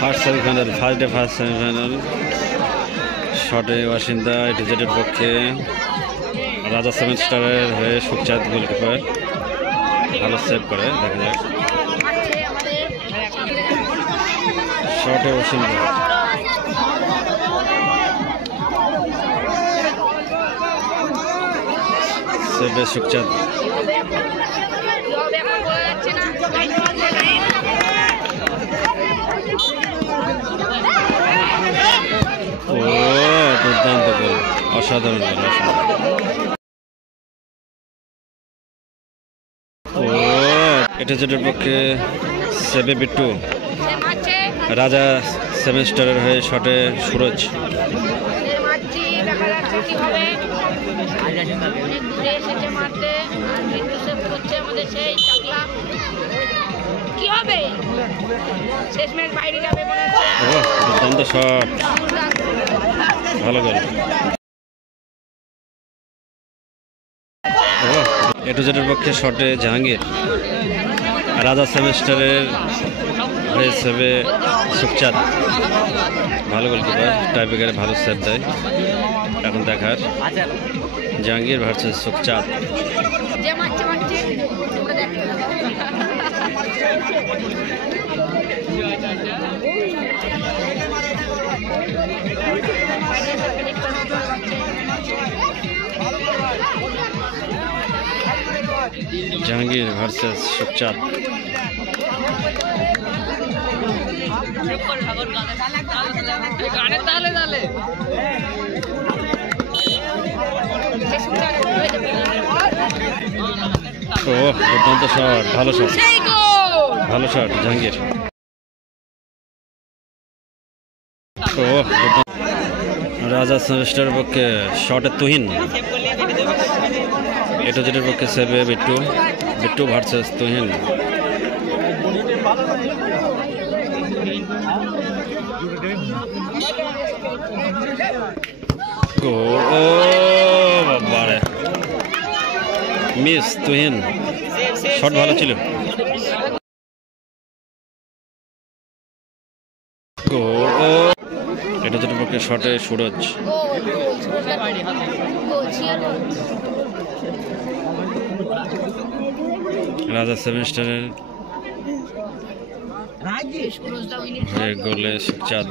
First semifinal, first semifinal শটে বাসিন্দা এটিজেডের পক্ষে রাজা সেভেন স্টারের হয়ে সুখচাঁদ গোলকিপার ভালো সেভ করে। দেখা যাক শটে বাসিন্দা সেভে সুখচাঁদ। ও দুর্দান্ত গোল, অসাধারণ গোল, ও এটিজেডের পক্ষে সেভে বিট্টু, রাজা সেভেন স্টারের হয়ে শটে সুরজ। দুর্দান্ত শট, ভালো গোল। এটিজেডের পক্ষে শটে জাহাঙ্গীর, রাজা সেভেন স্টারের হয়ে সেভে সুখচাঁদ, ভালো গোলকিপার, টাইব্রেকারে ভালো সেভ দেয়। এখন দেখার জাহাঙ্গীর ভার্সেস সুখচাঁদ। জাহাঙ্গীর ভার্সেস সুখচাঁদ। ও দুর্দান্ত শট, ভালো শট, ভালো শট জাহাঙ্গীর। ও রাজা সেভেস্টারের পক্ষে শটে তুহিন, এটিজেডের পক্ষে সেভে বিট্টু, বিট্টু ভার্সেস তুহিন। ও বাবারে মিস তুহিন, শট ভালো ছিল। এটিজেডের পক্ষে শটে সুরজ, রাজা সেভেন স্টারের গোলে সুখচাঁদ,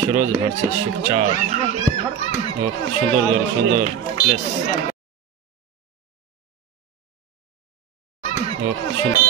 সুরজ ভার্সেস সুখচাঁদ। ও সুন্দর গোল, সুন্দর প্লেস। ও সুন্দর